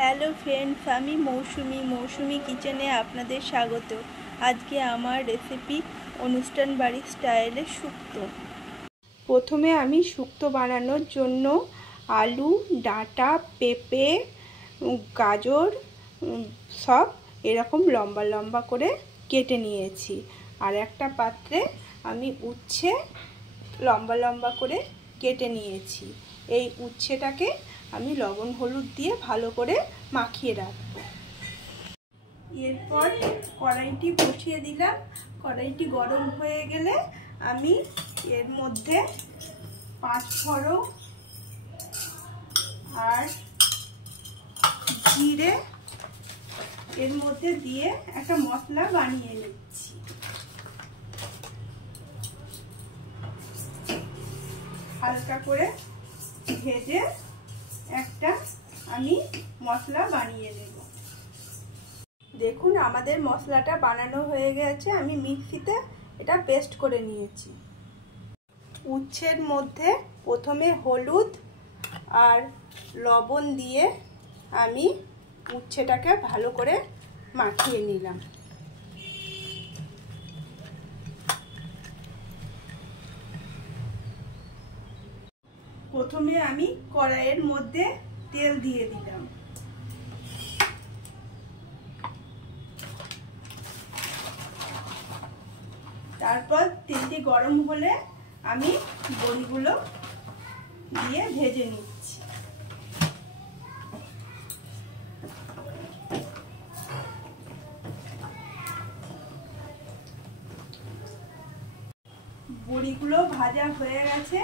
Hello friends, আমি মৌসুমি কিচেনে আপনাদের স্বাগত। আজকে আমার রেসিপি অনুষ্ঠান বাড়ির স্টাইলে শুক্তো। প্রথমে আমি শুক্তো বানানোর জন্য আলু, ডাঁটা, পেঁপে, গাজর সব এরকম লম্বা লম্বা করে কেটে নিয়েছি। আর একটা পাত্রে আমি উচ্ছে লম্বা লম্বা করে কেটে নিয়েছি। এই উচ্ছেটাকে আমি লবণ হলুদ দিয়ে ভালো করে মাখিয়ে রাখবো। এরপর কড়াইটি বসিয়ে দিলাম। কড়াইটি গরম হয়ে গেলে আমি এর মধ্যে 5 ফোড়ন আর জিরে এর মধ্যে দিয়ে একটা মশলা বানিয়ে নিচ্ছি। হালকা করে ভেজে একটা আমি মশলা বানিয়ে নেব। দেখুন আমাদের মশলাটা বানানো হয়ে গেছে। আমি মিক্সিতে এটা পেস্ট করে নিয়েছি। উচ্ছের মধ্যে প্রথমে হলুদ আর লবণ দিয়ে আমি উচ্ছেটাকে ভালো করে মাখিয়ে নিলাম। প্রথমে আমি কড়াইয়ের মধ্যে তেল দিয়ে দিলাম। তারপর তেলটি গরম হলে আমি বড়িগুলো দিয়ে ভেজে নিচ্ছি। বড়িগুলো ভাজা হয়ে গেছে,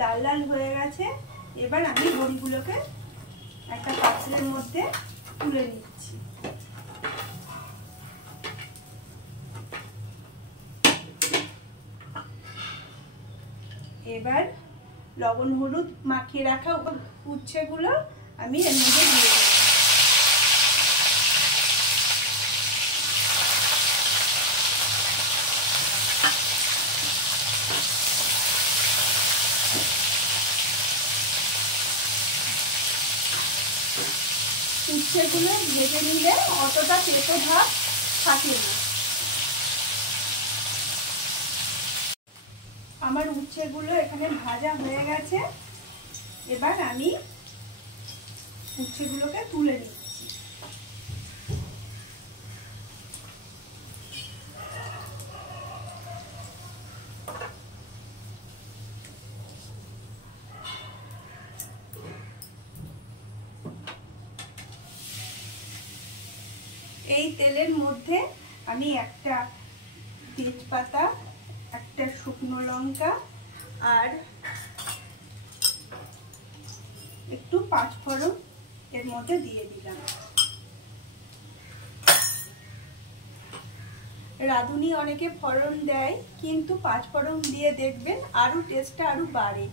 লাল লাল হয়ে গেছে। এবার আমি বড়িগুলোকে একটা পাত্রের মধ্যে তুলে নিচ্ছি। এবার লবণ হলুদ মাখিয়ে রাখা উচ্ছেগুলো আমি এর মধ্যে দিয়ে দেব। উচ্ছেগুলো ভেজে নিলে অতটা তেতো ভাব থাকে না। আমার উচ্ছেগুলো এখানে ভাজা হয়ে গেছে। এবার আমি উচ্ছেগুলোকে তুলে নিচ্ছি। এই তেলের মধ্যে আমি একটা তেজপাতা, একটা শুকনো লঙ্কা আর একটু 5 ফোড়ন এর মধ্যে দিয়ে দিলাম। রাঁধুনি অনেকে ফোড়ন দেয়, কিন্তু 5 ফোড়ন দিয়ে দেখবেন আরো টেস্টটা আরো বাড়ে।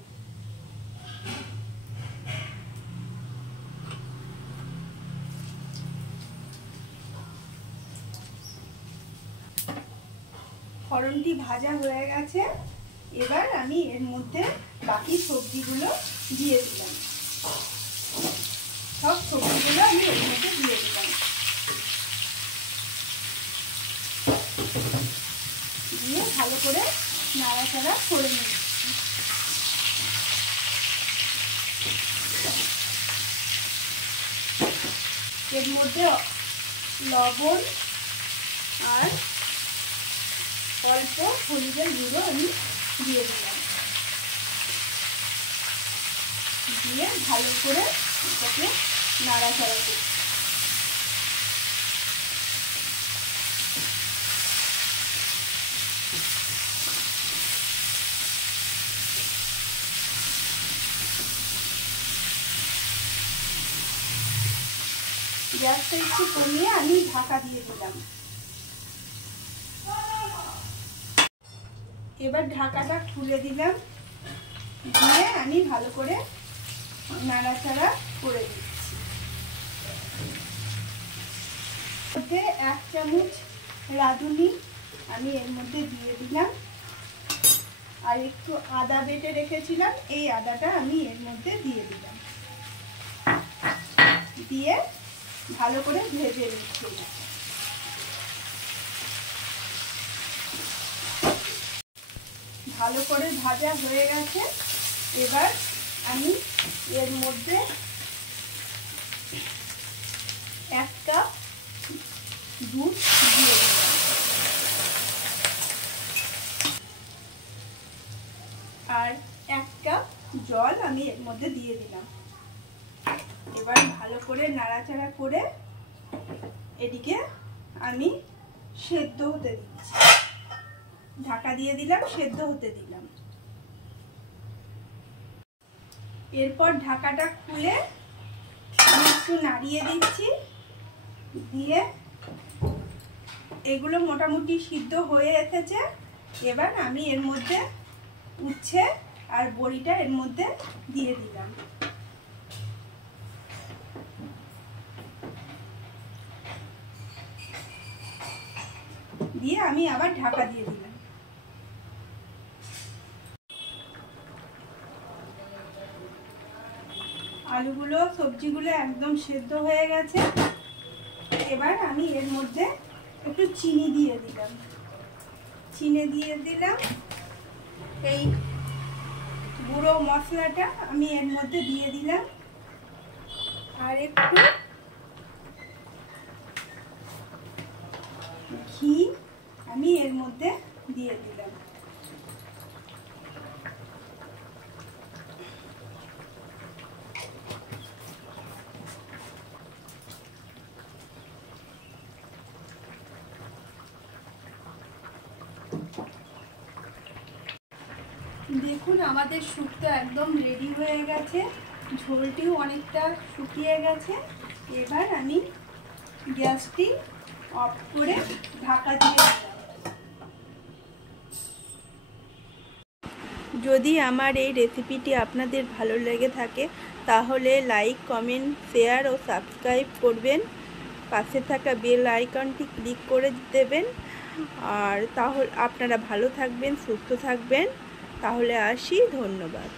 ফোড়নটি ভাজা হয়ে গেছে। এবার আমি এর মধ্যে বাকি সবজিগুলো দিয়ে দিলাম। সব সবজিগুলো আমি এর মধ্যে দিয়ে দিলাম। দিয়ে ভালো করে নাড়াচাড়া করে নিচ্ছি। এর মধ্যে লবণ আর অল্প হলুদের গুঁড়ো আমি দিয়ে দিলাম। দিয়ে ভালো করে এটাকে নাড়াচাড়া করছি। গ্যাসটা একটু কমিয়ে আমি ঢাকা দিয়ে দিলাম। এবার ঢাকাটা খুলে দিলাম। দিয়ে আমি ভালো করে নাড়াচাড়া করে দিচ্ছি। মধ্যে 1 চামচ রাঁধুনি আমি এর মধ্যে দিয়ে দিলাম। আর একটু আদা বেটে রেখেছিলাম, এই আদাটা আমি এর মধ্যে দিয়ে দিলাম। দিয়ে ভালো করে ভেজে নিচ্ছি। ভালো করে ভাজা হয়ে গেছে। এবার আমি এর মধ্যে 1 কাপ দুধ দিয়ে দিলাম আর 1 কাপ জল আমি এর মধ্যে দিয়ে দিলাম। এবার ভালো করে নাড়াচাড়া করে এদিকে আমি সেদ্ধ হতে দিচ্ছি। ঢাকা দিয়ে দিলাম, সেদ্ধ হতে দিলাম। এরপর ঢাকাটা খুলে একটু নাড়িয়ে দিচ্ছি, দিয়ে এগুলো মোটামুটি সিদ্ধ হয়ে এসেছে। এবার আমি এর মধ্যে উচ্ছে আর বড়িটা এর মধ্যে দিয়ে দিলাম। দিয়ে আমি আবার ঢাকা দিয়ে দিলাম। আলুগুলো সবজিগুলো একদম সেদ্ধ হয়ে গেছে। এবার আমি এর মধ্যে একটু চিনি দিয়ে দিলাম। চিনি দিয়ে দিলাম। এই গুঁড়ো মশলাটা আমি এর মধ্যে দিয়ে দিলাম আর একটু ঘি আমি এর মধ্যে দিয়ে দিলাম। দেখুন আমাদের শুক্তো একদম রেডি হয়ে গেছে। ঝোলটিও অনেকটা শুকিয়ে গেছে। এবার আমি গ্যাসটি অফ করে ঢাকা দিয়ে দিলাম। যদি আমার এই রেসিপিটি আপনাদের ভালো লেগে থাকে তাহলে লাইক, কমেন্ট, শেয়ার ও সাবস্ক্রাইব করবেন। পাশে থাকা বেল আইকনটি ক্লিক করে দেবেন। আর তাহলে আপনারা ভালো থাকবেন, সুস্থ থাকবেন। তাহলে আসি, ধন্যবাদ।